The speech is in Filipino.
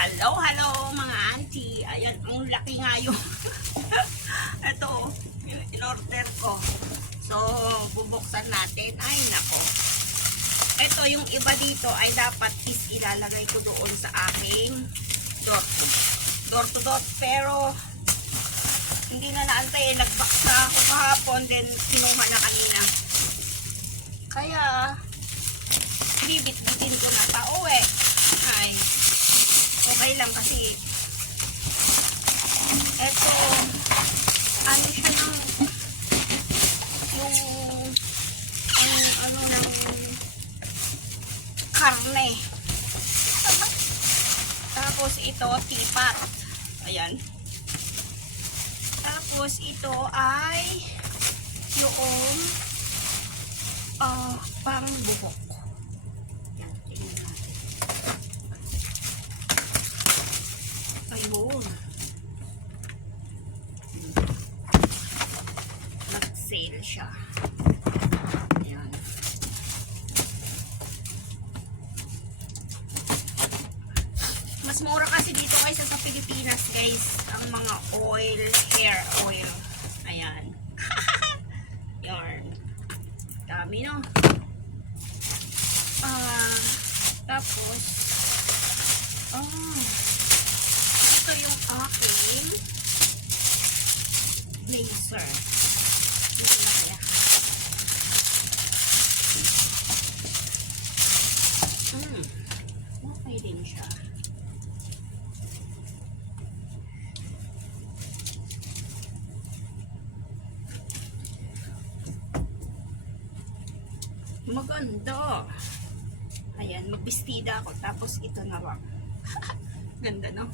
Hello, hello mga auntie. Ayan, ang laki nga yung ito, in-order ko. So, bubuksan natin. Ay, nako. Ito, yung iba dito ay dapat is ilalagay ko doon sa aking door to door. Pero, hindi na naantay. Nag-box na ako kahapon, then kinuha na kanina. Kaya, bibit-bitin ko na pa uwi. Ay, okay lang kasi eto, ano siya ng yung ano ng karne. Tapos ito, tipat. Ayan. Tapos ito ay yung pang buhok. Yan, tingnan natin. Ayun. Nag-sale siya. Ayan. Mas mura kasi dito kaysa sa Pilipinas, guys. Ang mga oil, hair oil. Ayan. Yarn. Dami, no? Tapos, ito yung aking blazer. Ito na kaya. Okay din siya. Maganda. Ayan, magbistida ako. Tapos ito na lang. Ganda, no?